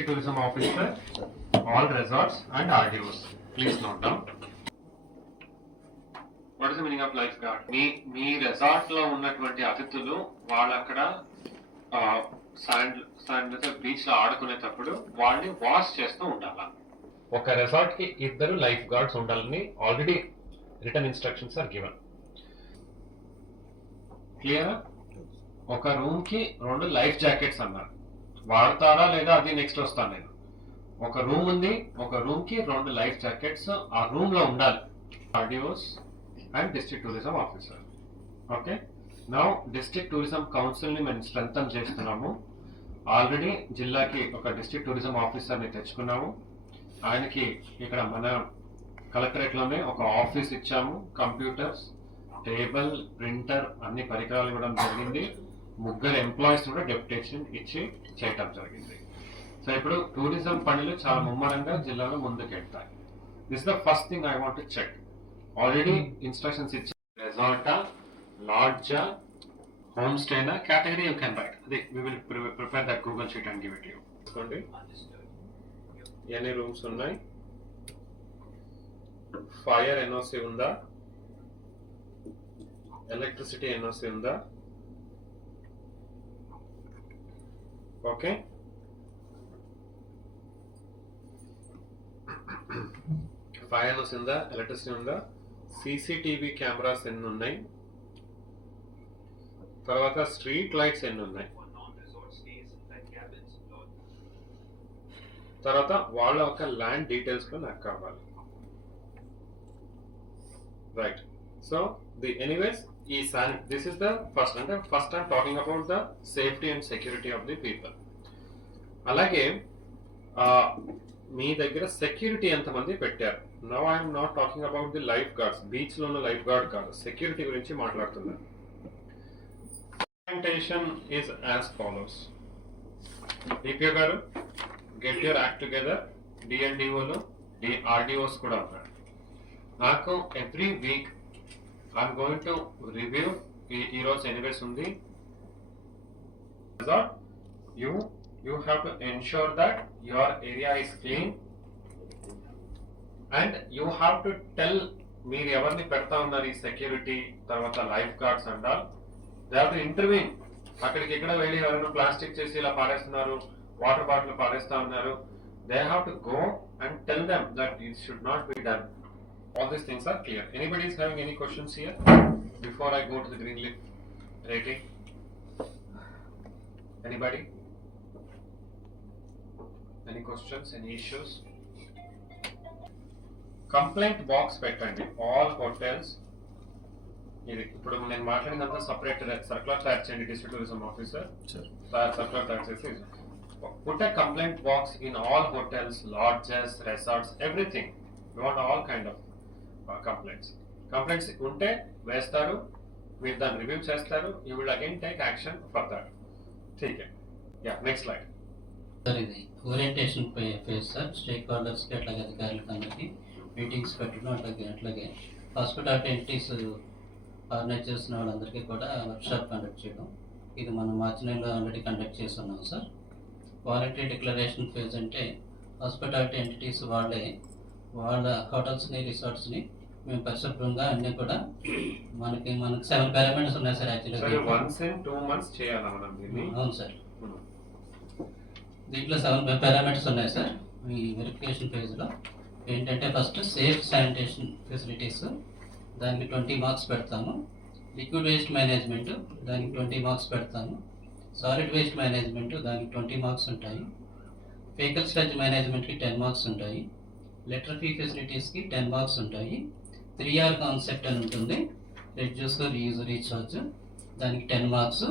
District Tourism Officer, all resorts and RDOs. Please note down. What is the meaning of lifeguard? మీ రెసార్ట్ లో ఉన్నటువంటి అతిథులు వాళ్ళు అక్కడ sand beach లో ఆడుకునేటప్పుడు వాళ్ళని వాష్ చేస్తూ ఉండాలి. ఒక రెసార్ట్ కి 2 లైఫ్ గార్డ్స్ ఉండాలని already written instructions are given. Clear? ఒక రూమ్ కి 2 లైఫ్ జాకెట్స్ అన్నారు. వాడతారా లేదా అది నెక్స్ట్ వస్తాను నేను. ఒక రూమ్ ఉంది, ఒక రూమ్ కి 2 లైఫ్ జాకెట్స్ ఆ రూమ్ లో ఉండాలి. RDOs and district tourism officer. Okay, now district tourism council ని మేము స్ట్రెంథన్ చేస్తున్నాము. ఆల్రెడీ జిల్లాకి ఒక డిస్ట్రిక్ట్ టూరిజం ఆఫీసర్ ని తెచ్చుకున్నాము. ఆయనకి ఇక్కడ మన కలెక్టరేట్ లోనే ఒక ఆఫీస్ ఇచ్చాము. కంప్యూటర్స్, టేబుల్, ప్రింటర్ అన్ని పరికరాలు ఇవ్వడం జరిగింది. 3 ఎంప్లాయీస్ కూడా డెప్యుటేషన్ ఇచ్చి చేయటం జరిగింది. సో ఇప్పుడు టూరిజం పనులు చాలా ముమ్మరంగా జిల్లాలో ముందుకెళ్తాయి. This the first thing I want to check. Already instructions ఇచ్చి రెసార్టా, లాడ్జా, హోమ్ స్టేనా, కేటగిరీ యూ కెన్ రైట్. అదే we will prepare that Google sheet and give it you. చూడండి ఎన్ని రూమ్స్ ఉన్నాయి, ఫైర్ ఎన్ఓసి ఉందా, ఎలక్ట్రిసిటీ ఎన్ఓసి ఉందా, ఓకే, ఫైర్ ఎన్ఓసి ఉందా, ఎలక్ట్రిసిటీ ఉందా, సీసీటీవీ కెమెరాస్ ఎన్ని ఉన్నాయి, తర్వాత స్ట్రీట్ లైట్స్ ఎన్ని ఉన్నాయి, తర్వాత వాళ్ళ ఒక ల్యాండ్ డీటెయిల్స్ కూడా నాకు కావాలి. Right. So the anyways this is the first I'm talking about the safety and security of the people. అలాగే మీ దగ్గర సెక్యూరిటీ ఎంతమంది పెట్టారు? Now I'm not talking about the life guards. Beach లో ఉన్న లైఫ్ గార్డ్ కాదు, సెక్యూరిటీ గురించి మాట్లాడుతున్నాను. Presentation is as follows. DPO గారు, గెట్ యువర్ యాక్ట్ టుగెదర్. డిఎల్డిఓలు, ఆర్డిఓస్ కూడా ఉన్నారు. నాకు every week I'm going to review ఈ రోజు ఎనీవేస్ ఉంది. You have to ensure that your area is clean and you have to tell మీరు ఎవరిని పెడతా ఉన్నారు ఈ సెక్యూరిటీ, తర్వాత life guards and all. They have to intervene. అక్కడికి ఎక్కడ వెళ్ళి ఎవరైనా ప్లాస్టిక్ చేసి ఇలా పారేస్తున్నారు, వాటర్ బాటిల్ పారేస్తా ఉన్నారు. They have to go and tell them that it should not be done. All these things are clear. Anybody is having any questions here before I go to the green leaf rating? Anybody? Any questions? Any issues? Complaint box పెట్టండి. All hotels. ఇది ఇప్పుడు నేను మాట్లాడినంత separate circular తయారు చేయండి district tourism officer. Circular తయారు చేసి put a complaint box in all hotels, lodges, resorts, everything. We want all kind of complaints ఉంటే వేస్తారు, మీరు దాన్ని రివ్యూ చేస్తారు. You will again take action for that. ఠీక్. Yeah, next slide. సార్ ఇది orientation phase sir. స్టేక్ హోల్డర్స్కి అట్లాగే అధికారులకు అందరికీ మీటింగ్స్ పెట్టడం, అట్లాగే హాస్పిటాలిటీ ఎంట్రీస్ ఆర్గనైజ్ చేసిన వాళ్ళందరికీ కూడా వర్క్షాప్ కండక్ట్ చేయడం. ఇది మనం మార్చి నెలలో ఆల్రెడీ కండక్ట్ చేస్తున్నాం సార్. క్వాలిటీ డిక్లరేషన్ ఫేజ్ అంటే హాస్పిటాలిటీ ఎంటిటీస్ వాళ్ళ హోటల్స్ని, రిసార్ట్స్ని మేము పరిశుభ్రంగా అన్నీ కూడా మనకి 7 పారామీటర్స్ ఉన్నాయి సార్. యాక్చువల్లీ 1 and 2 months చేయాలా మనం దీన్ని? అవును సార్. దీంట్లో 7 పారామీటర్స్ ఉన్నాయి సార్. ఈ వెరిఫికేషన్ ఫేజ్లో ఏంటంటే ఫస్ట్ సేఫ్ శానిటేషన్ ఫెసిలిటీస్, దానికి 20 మార్క్స్ పెడతాము. లిక్విడ్ వేస్ట్ మేనేజ్మెంట్, దానికి 20 మార్క్స్ పెడతాము. సాలిడ్ వేస్ట్ మేనేజ్మెంట్, దానికి 20 మార్క్స్ ఉంటాయి. వెహికల్ స్లడ్జ్ మేనేజ్మెంట్కి 10 మార్క్స్ ఉంటాయి. లెటర్ ఫీ ఫెసిలిటీస్కి 10 మార్క్స్ ఉంటాయి. 3R కాన్సెప్ట్ అని ఉంటుంది, రెడ్యూస్, రీయూజ్, రీఛార్జ్, దానికి 10 మార్క్స్.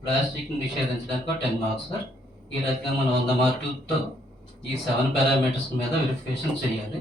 ప్లాస్టిక్ని నిషేధించడానికి 10 మార్క్స్ సార్. ఈ రకంగా మనం 100 మార్కులతో ఈ 7 పారామీటర్స్ మీద వెరిఫికేషన్ చేయాలి.